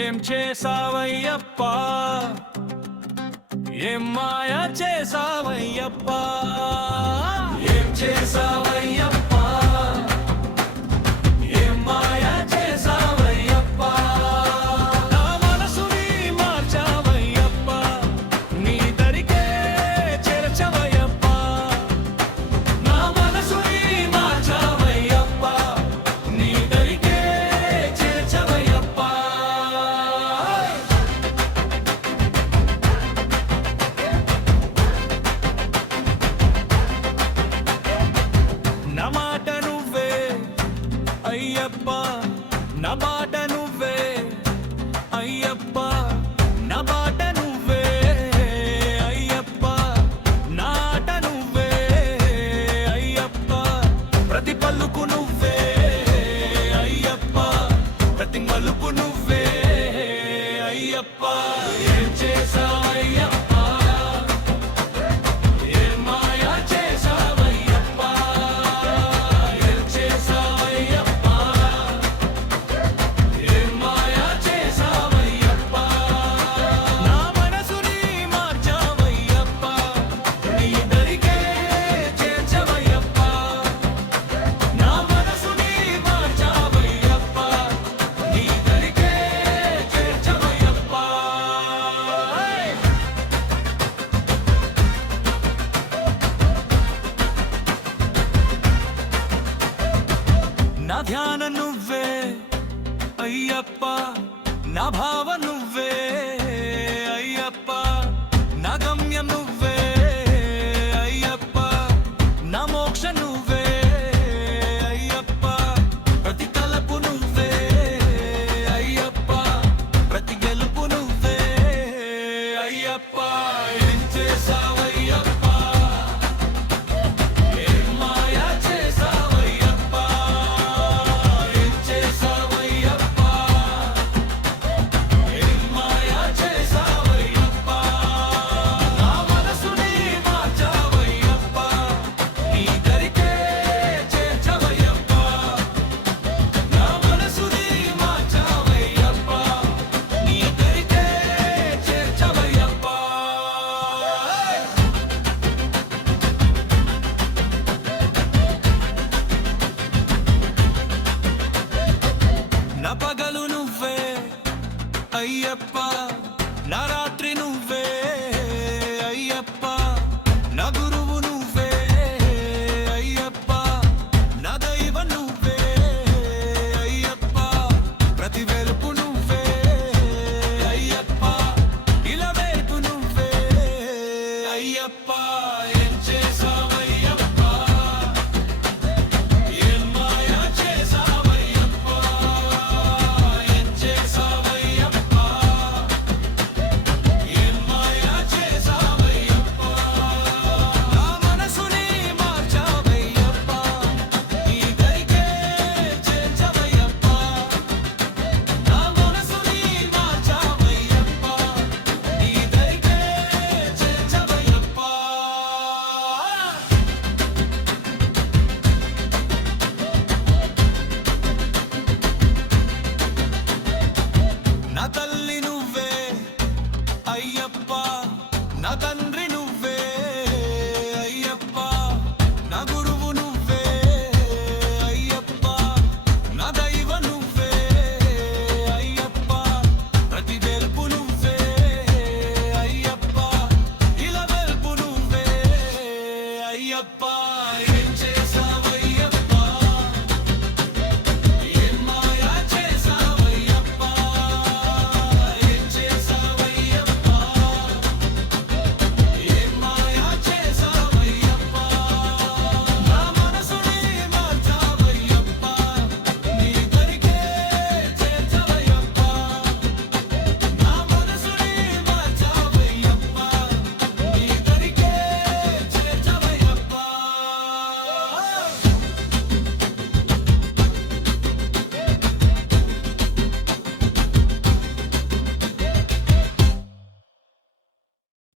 ఏం చేసావయ్యప్పా, ఏం మాయ చేసావయ్యప్పా, ఏం చేసావయ్యప్పా, ఏం మాయ చేసావయ్యప్పా, నా మనసుని మార్చావయ్యప్పా, నీ దరికే చేర్చవయ్యప్పా, నా మనసుని మార్చావయ్యప్పా, నీ దరికే చేర్చవయ్యప్పా. నా మాట నువ్వే అయ్యప్ప, నా బాట నువ్వే అయ్యప్ప, నా బాట నువ్వే అయ్యప్ప, నాట నువ్వే అయ్యప్ప, ప్రతి పలుకు నువ్వే అయ్యప్ప, ప్రతి మలుపు నువ్వే అయ్యప్ప. ఏం చేసావయ్యప్పా, ఏం మాయ చేసావయ్యప్పా, ఏం చేసావయ్యప్పా, ఏం మాయ చేసావయ్యప్పా, నా మనసుని మార్చావయ్యప్పా, నీ దరికే చేర్చవయ్యప్పా, నా మనసుని మార్చావయ్యప్పా, నీ దరికే చేర్చవయ్యప్పా. నా ధ్యాన నువ్వే అయ్యప్ప, నా భావ నువ్వే అయ్యప్ప, నా గమ్యం నువ్వే అయ్యప్ప, నా మోక్ష నువ్వే అయ్యప్ప, ప్రతి తలపు నువ్వే అయ్యప్ప, ప్రతి గెలుపు నువ్వే అయ్యప్ప. ఏం చేసావయ్యప్పా, ఏం మాయ చేసావయ్యప్పా, ఏం చేసావయ్యప్పా, ఏం మాయ చేసావయ్యప్పా, నా మనసుని మార్చావయ్యప్పా, నీ దరికే చేర్చవయ్యప్పా, నా మనసుని మార్చావయ్యప్పా, నీ దరికే చేర్చవయ్యప్పా. నా పగలు నువ్వే అయ్యప్ప, నా